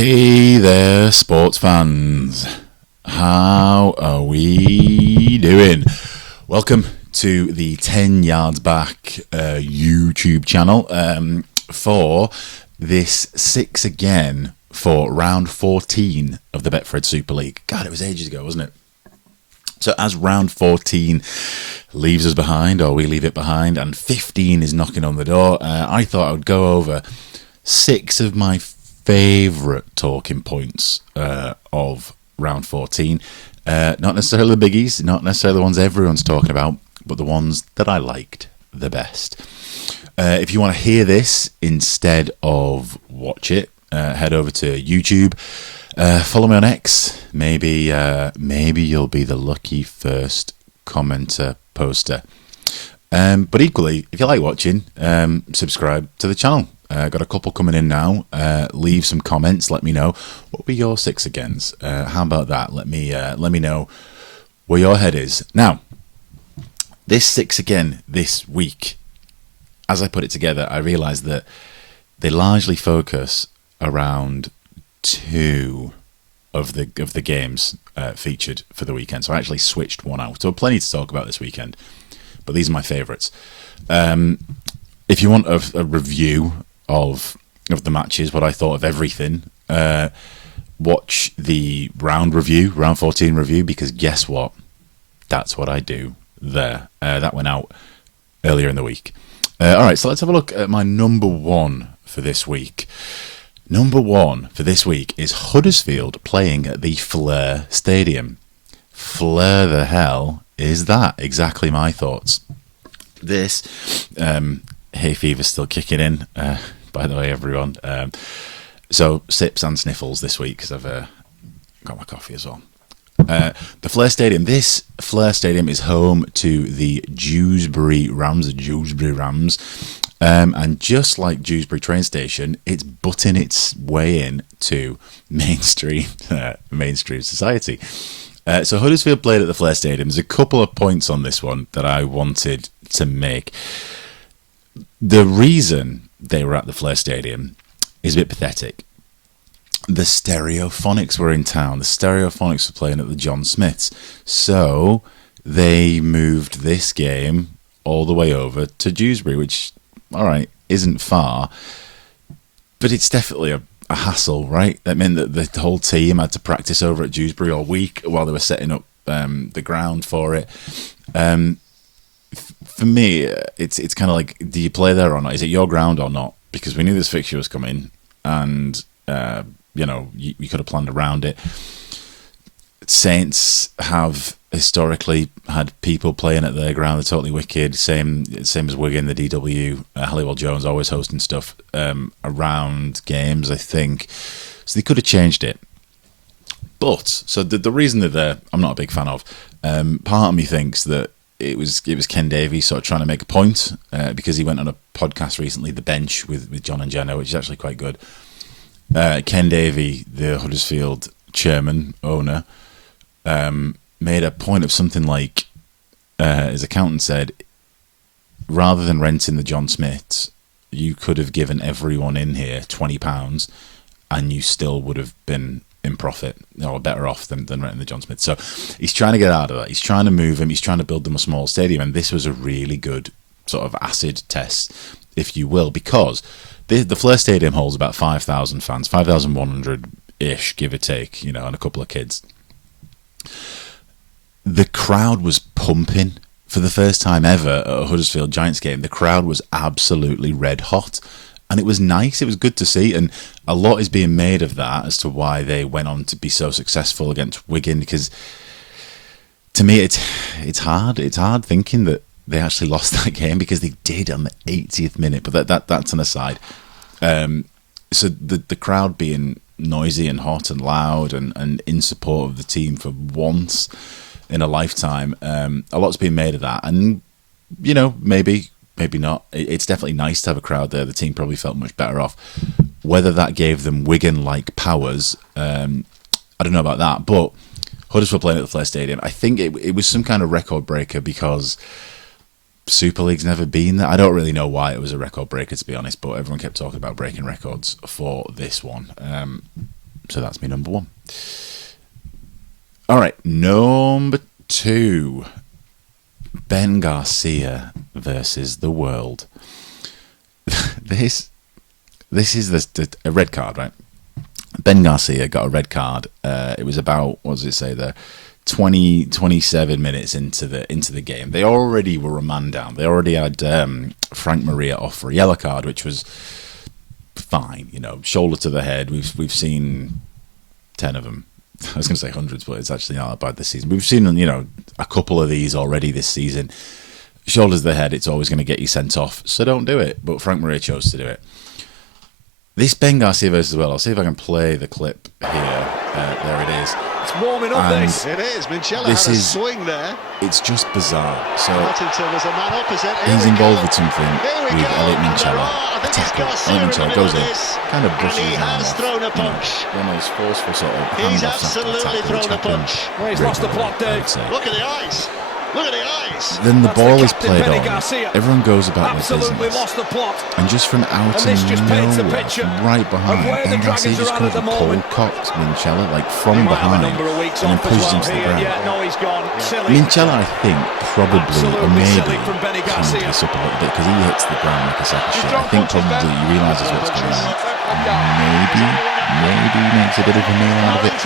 Hey there, sports fans. How are we doing? Welcome to the 10 Yards Back YouTube channel for this 6 again for round 14 of the Betfred Super League. God, it was ages ago, wasn't it? So as round 14 leaves us behind, or we leave it behind, and 15 is knocking on the door, I thought I would go over 6 of my favourite talking points of round 14. Not necessarily the biggies, not necessarily the ones everyone's talking about, but the ones that I liked the best. If you want to hear this instead of watch it, head over to YouTube. Follow me on X. Maybe you'll be the lucky first commenter poster. But equally, if you like watching, subscribe to the channel. Got a couple coming in now. Leave some comments. Let me know what were your 6 agains. How about that? Let me know where your head is. Now, this 6 again this week, as I put it together, I realised that they largely focus around 2 of the games featured for the weekend. So I actually switched one out. So plenty to talk about this weekend, but these are my favourites. If you want a review of the matches, what I thought of everything, watch the round 14 review, because guess what? That's what I do there. That went out earlier in the week. Alright, so let's have a look at my number 1 for this week. Number 1 for this week is Huddersfield playing at the Fleur Stadium. Fleur the hell is that? Exactly my thoughts. This, hay fever's still kicking in, by the way, everyone. So sips and sniffles this week, because I've got my coffee as well. The Fleur Stadium. This Fleur Stadium is home to the Dewsbury Rams. And just like Dewsbury train station, it's butting its way in to mainstream society. So Huddersfield played at the Fleur Stadium. There's a couple of points on this one that I wanted to make. The reason they were at the Fleur Stadium is a bit pathetic. The Stereophonics were in town. The Stereophonics were playing at the John Smiths. So they moved this game all the way over to Dewsbury, which, all right, isn't far, but it's definitely a hassle, right? That meant that the whole team had to practice over at Dewsbury all week while they were setting up the ground for it. For me, it's kind of like, do you play there or not? Is it your ground or not? Because we knew this fixture was coming, and you could have planned around it. Saints have historically had people playing at their ground. They're totally wicked. Same as Wigan, the DW. Halliwell Jones always hosting stuff around games, I think. So they could have changed it. But so the reason that they're, I'm not a big fan of. Part of me thinks that it was Ken Davies sort of trying to make a point, because he went on a podcast recently, The Bench, with John and Jenna, which is actually quite good. Ken Davies, the Huddersfield chairman, owner, made a point of something like, his accountant said, rather than renting the John Smiths, you could have given everyone in here £20 and you still would have been in profit, or better off than renting the John Smiths. So he's trying to get out of that. He's trying to move him. He's trying to build them a small stadium. And this was a really good sort of acid test, if you will, because the Fleur Stadium holds about 5,000 fans, 5,100-ish, give or take, and a couple of kids. The crowd was pumping for the first time ever at a Huddersfield Giants game. The crowd was absolutely red hot, and it was nice. It was good to see, and a lot is being made of that as to why they went on to be so successful against Wigan, because to me it's hard thinking that they actually lost that game, because they did on the 80th minute, but that's an aside. So the crowd being noisy and hot and loud and in support of the team for once in a lifetime, a lot's been made of that, and maybe not. It's definitely nice to have a crowd there. The team probably felt much better off. Whether that gave them Wigan-like powers, I don't know about that, but Huddersfield playing at the Fleur Stadium, I think it was some kind of record breaker, because Super League's never been there. I don't really know why it was a record breaker, to be honest, but everyone kept talking about breaking records for this one. So that's me number 1. All right, number 2. Ben Garcia versus the world. This is a red card, right? Ben Garcia got a red card. It was about, what does it say there? 27 minutes into the game. They already were a man down. They already had Frank Maria off for a yellow card, which was fine. Shoulder to the head. We've seen 10 of them. I was going to say hundreds, but it's actually not that bad this season. We've seen a couple of these already this season. Shoulders to the head, it's always going to get you sent off, so don't do it. But Frank Maria chose to do it. This Ben Garcia versus well, I'll see if I can play the clip here. There it is. It's warming up. And it is. Minchella had a swing there. It's just bizarre. So was a man opposite. He's involved with something with Elliot Minchella. A tackle. Elliot Minchella goes in, kind of brushes his arm off. Thrown a punch. One of those forceful sort of He's handoffs absolutely after the tackle, thrown a punch. Well, he's lost the plot, Dave. Look at the eyes. Look at the eyes. Then the ball is captain, played Benny on. Garcia. Everyone goes about their Absolutely business. lost the plot. And just from out of this just paints a nowhere, picture right behind, of where Ben the Garcia Dragons just are at goes the and cold moment. cocks Minchella, like from He might have behind, a number of weeks and then off as pushes well him to the here. ground. Yeah, no, he's gone. Silly. Minchella, I think, probably or Absolutely maybe silly from Benny calmed Garcia. this up a little bit because he hits the ground like a sack of shit. I think probably he realises what's going on. Maybe makes a bit of a meal out of it.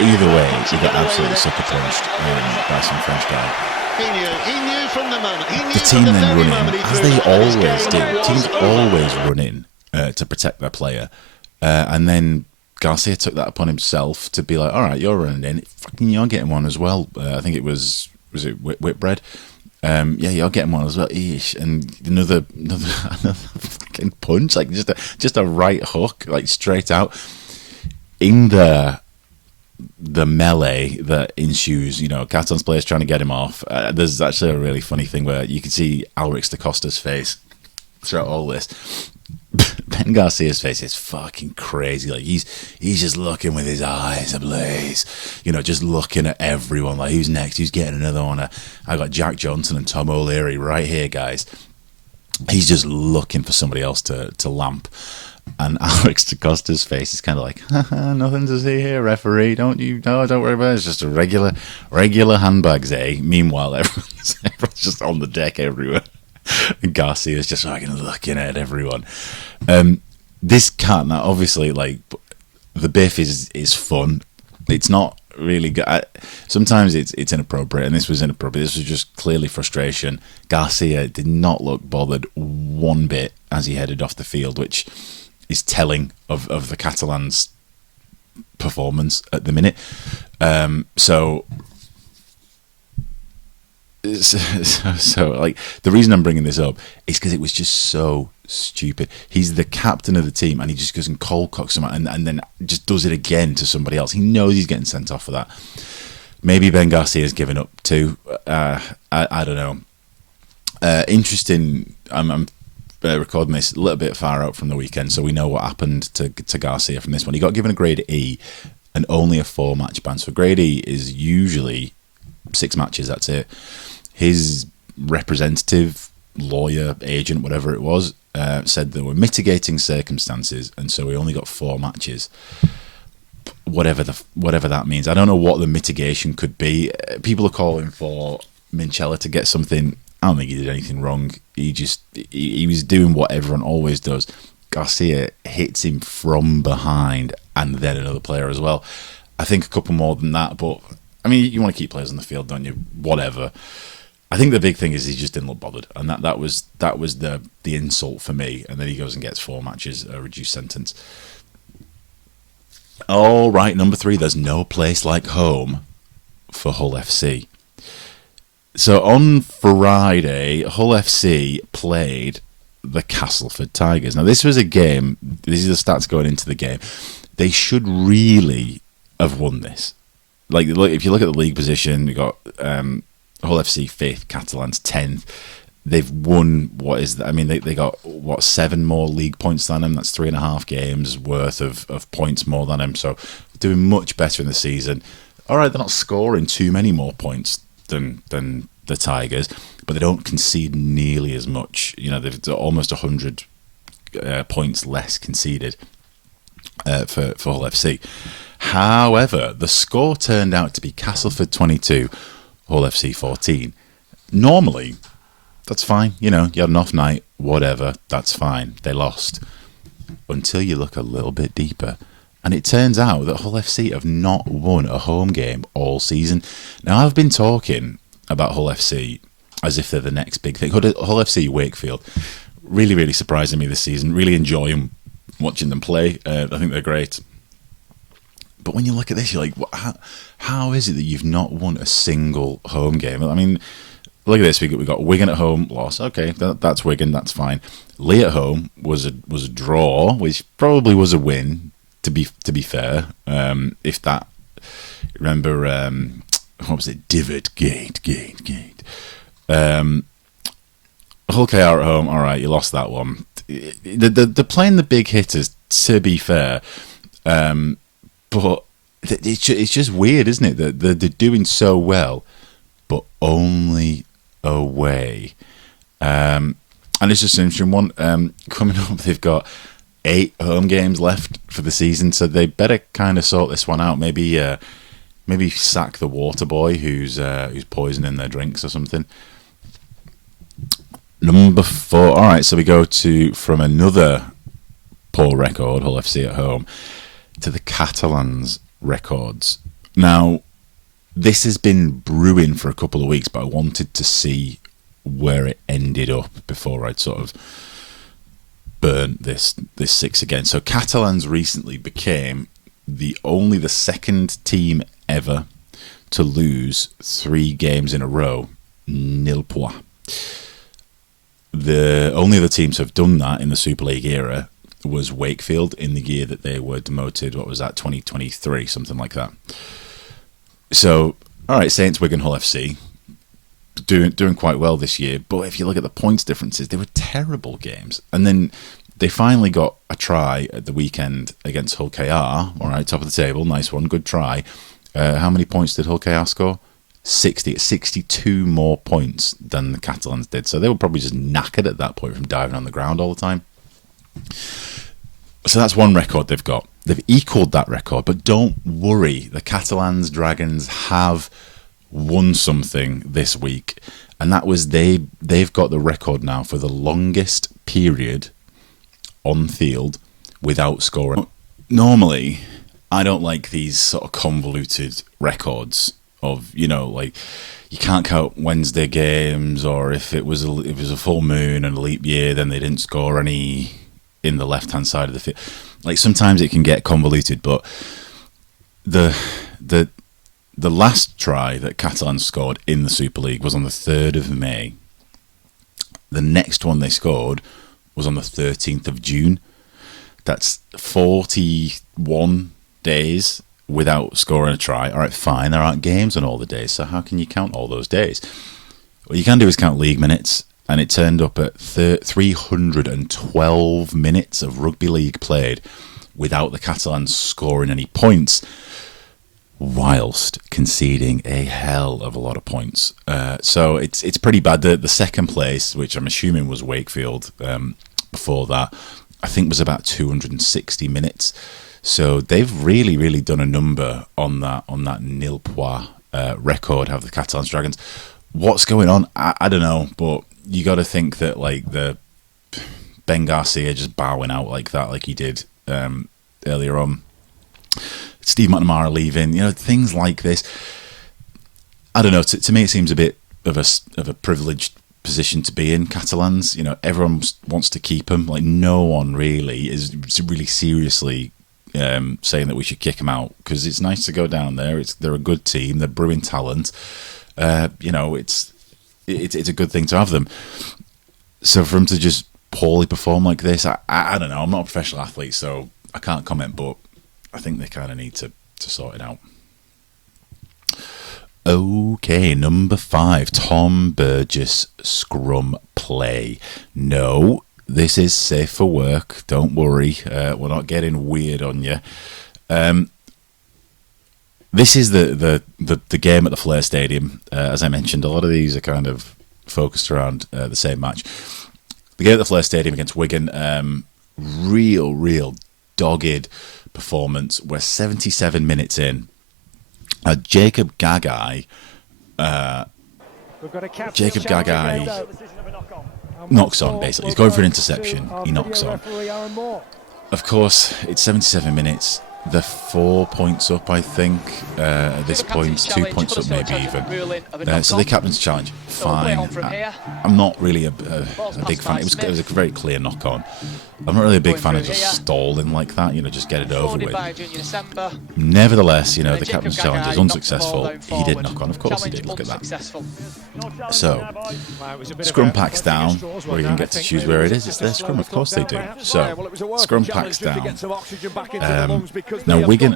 Either way, he got absolutely sucker punched by some French guy. He knew from the moment. The team then run in, as they always do. Teams always run in to protect their player. And then Garcia took that upon himself to be like, all right, you're running in. Fucking you're getting one as well. I think it was it Whitbread? Yeah, you're getting one as well. Eesh. And another fucking punch, like just a right hook, like straight out. In the melee that ensues, Catalans players trying to get him off. There's actually a really funny thing where you can see Alric da Costa's face throughout all this. Ben Garcia's face is fucking crazy. Like he's just looking with his eyes ablaze, just looking at everyone. Like who's next? Who's getting another one? I got Jack Johnson and Tom O'Leary right here, guys. He's just looking for somebody else to lamp. And Alex da Costa's face is kind of like, nothing to see here, referee. Don't worry about it. It's just a regular handbags, eh? Meanwhile, everyone's just on the deck everywhere. And Garcia's just fucking looking at everyone. This cat, now obviously, like, the biff is fun. It's not really good. Sometimes it's inappropriate, and this was inappropriate. This was just clearly frustration. Garcia did not look bothered one bit as he headed off the field, which is telling of the Catalans' performance at the minute. So like the reason I'm bringing this up is because it was just so stupid. He's the captain of the team, and he just goes and cold cocks someone, and then just does it again to somebody else. He knows he's getting sent off for that. Maybe Ben Garcia's given up too. I don't know. Interesting. I'm recording this a little bit far out from the weekend, so we know what happened to Garcia from this one. He got given a grade E and only a 4-match ban. So grade E is usually 6 matches, that's it. His representative, lawyer, agent, whatever it was, said there were mitigating circumstances, and so we only got 4 matches. Whatever that means. I don't know what the mitigation could be. People are calling for Minchella to get something. I don't think he did anything wrong. He was doing what everyone always does. Garcia hits him from behind and then another player as well. I think a couple more than that, but I mean, you want to keep players on the field, don't you? Whatever. I think the big thing is he just didn't look bothered, and that was the insult for me. And then he goes and gets 4 matches, a reduced sentence. All right, number 3. There's no place like home for Hull FC. So on Friday, Hull FC played the Castleford Tigers. Now, this was a game. These are the stats going into the game. They should really have won this. Like, look, if you look at the league position, we got Hull FC 5th, Catalans 10th. They've won they got 7 more league points than them. That's 3.5 games worth of points more than them. So doing much better in the season. All right, they're not scoring too many more points than the Tigers, but they don't concede nearly as much. They've got almost 100 points less conceded. for Hull FC. However, the score turned out to be Castleford 22, Hull FC 14. Normally, that's fine. You had an off night, whatever, that's fine. They lost. Until you look a little bit deeper. And it turns out that Hull FC have not won a home game all season. Now, I've been talking about Hull FC as if they're the next big thing. Hull FC Wakefield, really, really surprising me this season. Really enjoying watching them play. I think they're great. But when you look at this, you're like, how is it that you've not won a single home game? I mean, look at this. We got Wigan at home, loss. Okay, that's Wigan. That's fine. Lee at home was a draw, which probably was a win. To be fair, if that, remember, what was it? Divot Gate. Hull KR at home. All right, you lost that one. They're playing the big hitters. To be fair, but it's just weird, isn't it? That they're doing so well, but only away. And it's just an interesting one. Coming up, they've got 8 home games left for the season, so they better kind of sort this one out. Maybe sack the water boy who's poisoning their drinks or something. Number 4. All right, so we go from another poor record, Hull FC at home, to the Catalans records. Now, this has been brewing for a couple of weeks, but I wanted to see where it ended up before I'd sort of burn this 6 again. So Catalans recently became the second team ever to lose 3 games in a row, nil points. The only other teams who have done that in the Super League era was Wakefield in the year that they were demoted. What was that, 2023, something like that. So, all right, Saints, Wigan, Hull FC, doing quite well this year. But if you look at the points differences, they were terrible games. And then they finally got a try at the weekend against Hull KR. All right, top of the table, nice one, good try. How many points did Hull KR score? 62 more points than the Catalans did. So they were probably just knackered at that point from diving on the ground all the time. So that's one record they've got. They've equaled that record, but don't worry. The Catalans Dragons have won something this week, and that was they've got the record now for the longest period on field without scoring. Normally, I don't like these sort of convoluted records of, like you can't count Wednesday games, or if it was a full moon and a leap year, then they didn't score any in the left-hand side of the field. Like sometimes it can get convoluted, but the last try that Catalans scored in the Super League was on the 3rd of May. The next one they scored was on the 13th of June. That's 41 days without scoring a try. All right, fine, there aren't games on all the days, so how can you count all those days? What you can do is count league minutes, and it turned up at 312 minutes of rugby league played without the Catalans scoring any points, whilst conceding a hell of a lot of points. So it's pretty bad. The second place, which I'm assuming was Wakefield before that, I think was about 260 minutes. So they've really, really done a number on that nil point record, have the Catalans Dragons. What's going on? I don't know, but you got to think that like the Ben Garcia just bowing out like that, like he did earlier on. Steve McNamara leaving, things like this. I don't know. To me, it seems a bit of a privileged position to be in. Catalans, everyone wants to keep him. Like no one really is really seriously saying that we should kick them out, because it's nice to go down there. They're a good team. They're brewing talent. It's a good thing to have them. So for him to just poorly perform like this, I don't know. I'm not a professional athlete, so I can't comment, but I think they kind of need to sort it out. Okay, number 5, Tom Burgess scrum play. No, this is safe for work. Don't worry. We're not getting weird on you. This is the game at the Flair Stadium. As I mentioned, a lot of these are kind of focused around the same match. The game at the Flair Stadium against Wigan, real dogged performance. We're 77 minutes in. Jacob Gagai knocks on, basically. He's going for an interception. He knocks on. Of course, it's 77 minutes. They're 4 points up, I think, at this point. 2 points up, maybe even. So the captain's challenge, fine. I'm not really a big fan. It was a very clear knock-on. I'm not really a big fan of just stalling like that, just get it over with. Nevertheless, the captain's challenge is unsuccessful. He did knock on, of course he did, look at that. So, scrum packs down. We even get to choose where it is. It's their scrum, of course they do. So, scrum packs down. Now, Wigan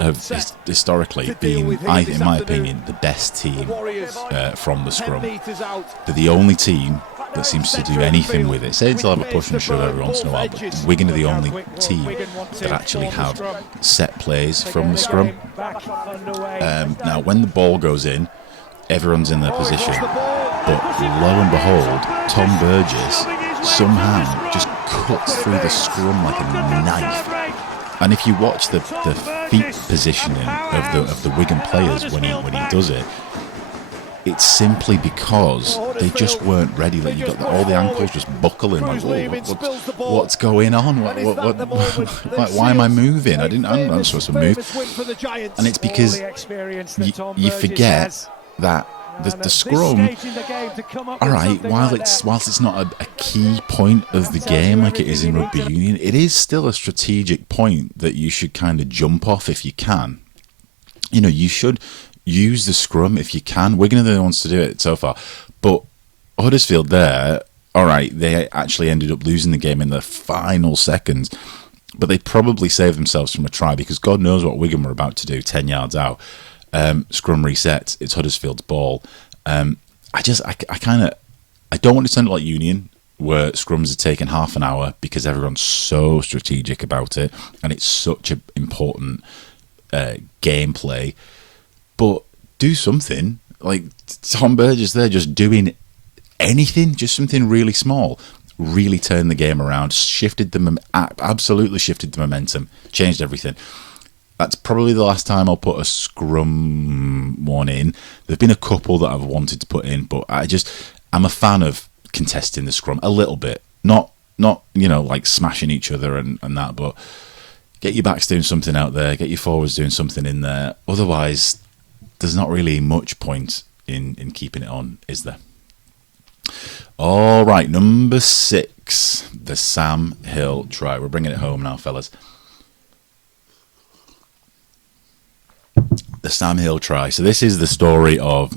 have historically been, in my opinion, the best team from the scrum. They're the only team that seems to do anything with it. Say they'll have a push and shove every once in a while, but Wigan are the only team that actually have set plays from the scrum. Now, when the ball goes in, everyone's in their position, but lo and behold, Tom Burgess somehow just cuts through the scrum like a knife. And if you watch the feet positioning of the Wigan players when he does it, it's simply because they just weren't ready. Like, you got all the ankles just buckling. Like, what's going on? Why am I moving? I'm not supposed to move. And it's because you forget that the scrum, all right, whilst it's not a key point of the game like it is in rugby union, it is still a strategic point that you should kind of jump off if you can. You should use the scrum if you can. Wigan are the only ones to do it so far. But Huddersfield there, all right, they actually ended up losing the game in the final seconds. But they probably saved themselves from a try, because God knows what Wigan were about to do 10 yards out. Scrum reset. It's Huddersfield's ball. I don't want to sound like Union, where scrums are taking half an hour because everyone's so strategic about it, and it's such an important gameplay. But do something. Like Tom Burgess there, just doing anything, just something really small, really turned the game around, absolutely shifted the momentum, changed everything. That's probably the last time I'll put a scrum one in. There've been a couple that I've wanted to put in, but I'm a fan of contesting the scrum a little bit. Not like smashing each other and that, but get your backs doing something out there, get your forwards doing something in there. Otherwise, there's not really much point in keeping it on, is there? All right, number 6, the Sam Hill try. We're bringing it home now, fellas. The Sam Hill try. So this is the story of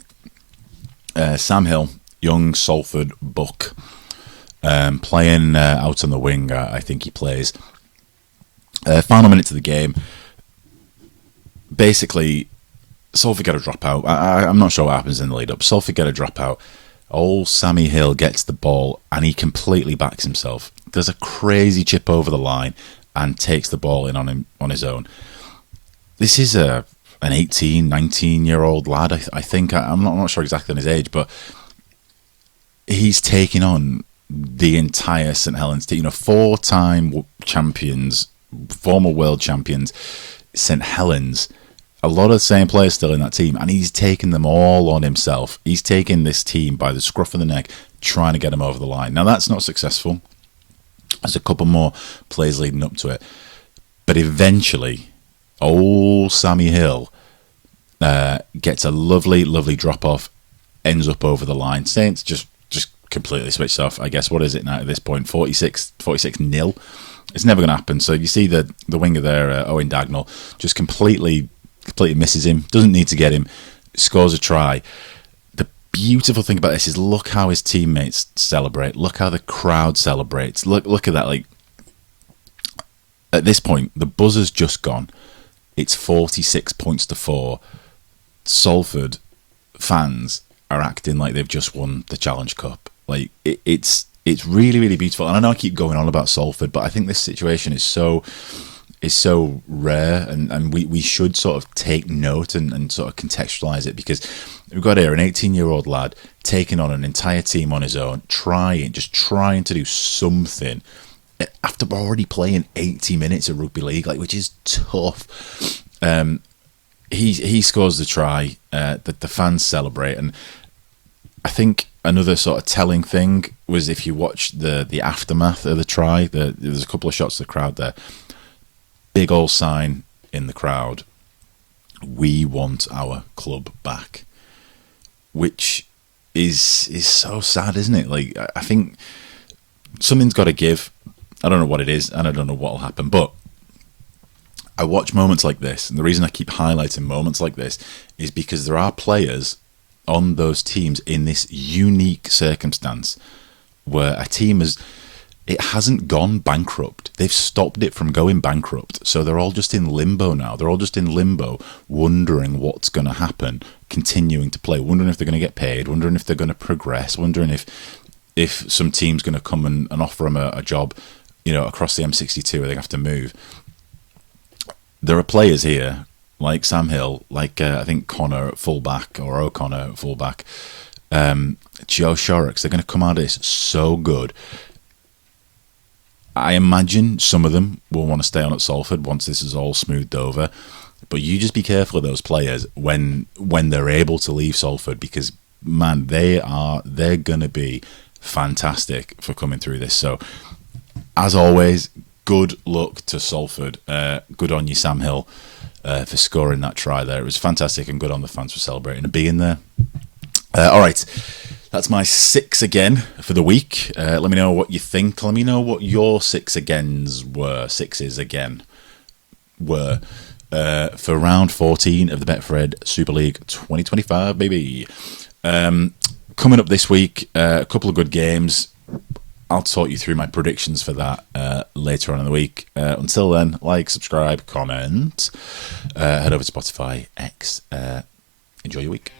Sam Hill, young Salford buck, playing out on the wing. I think he plays. Final minutes of the game. Basically, Salford get a dropout. I'm not sure what happens in the lead up. Salford get a dropout. Old Sammy Hill gets the ball and he completely backs himself. Does a crazy chip over the line and takes the ball in on his own. This is an 18, 19-year-old lad, I think. I'm not sure exactly on his age, but he's taking on the entire St Helens team. 4-time champions, former world champions, St Helens. A lot of the same players still in that team, and he's taken them all on himself. He's taken this team by the scruff of the neck, trying to get them over the line. Now, that's not successful. There's a couple more plays leading up to it. But eventually, old Sammy Hill gets a lovely, lovely drop-off, ends up over the line. Saints just completely switched off. I guess, what is it now at this point? 46-0. It's never going to happen. So you see the winger there, Owen Dagnall, just completely misses him, doesn't need to get him, scores a try. The beautiful thing about this is look how his teammates celebrate, look how the crowd celebrates, look at that. Like, at this point, the buzzer's just gone. It's 46 points to 4. Salford fans are acting like they've just won the Challenge Cup. Like, it's really, really beautiful. And I know I keep going on about Salford, but I think this situation is so rare, and we should sort of take note and sort of contextualise it, because we've got here an 18-year-old lad taking on an entire team on his own, trying to do something after already playing 80 minutes of rugby league, like, which is tough. He scores the try, that the fans celebrate, and I think another sort of telling thing was if you watch the aftermath of the try, there's a couple of shots of the crowd there. Big old sign in the crowd, "We want our club back," which is so sad, isn't it? Like, I think something's got to give. I don't know what it is, and I don't know what will happen, but I watch moments like this, and the reason I keep highlighting moments like this is because there are players on those teams in this unique circumstance where a team hasn't gone bankrupt. They've stopped it from going bankrupt. So they're all just in limbo now. They're all just in limbo, wondering what's going to happen, continuing to play, wondering if they're going to get paid, wondering if they're going to progress, wondering if some team's going to come and offer them a job, across the M62 where they have to move. There are players here like Sam Hill, like I think Connor at fullback, or O'Connor at fullback, Joe Shorrocks. They're going to come out of this so good. I imagine some of them will want to stay on at Salford once this is all smoothed over. But you just be careful of those players when they're able to leave Salford, because, man, they're going to be fantastic for coming through this. So, as always, good luck to Salford. Good on you, Sam Hill, for scoring that try there. It was fantastic, and good on the fans for celebrating and being there. All right, that's my 6 again for the week. Let me know what you think. Let me know what your 6 agains were. 6s again were for round 14 of the Betfred Super League 2025, baby. Coming up this week, a couple of good games. I'll talk you through my predictions for that later on in the week. Until then, like, subscribe, comment, head over to Spotify, X. Enjoy your week.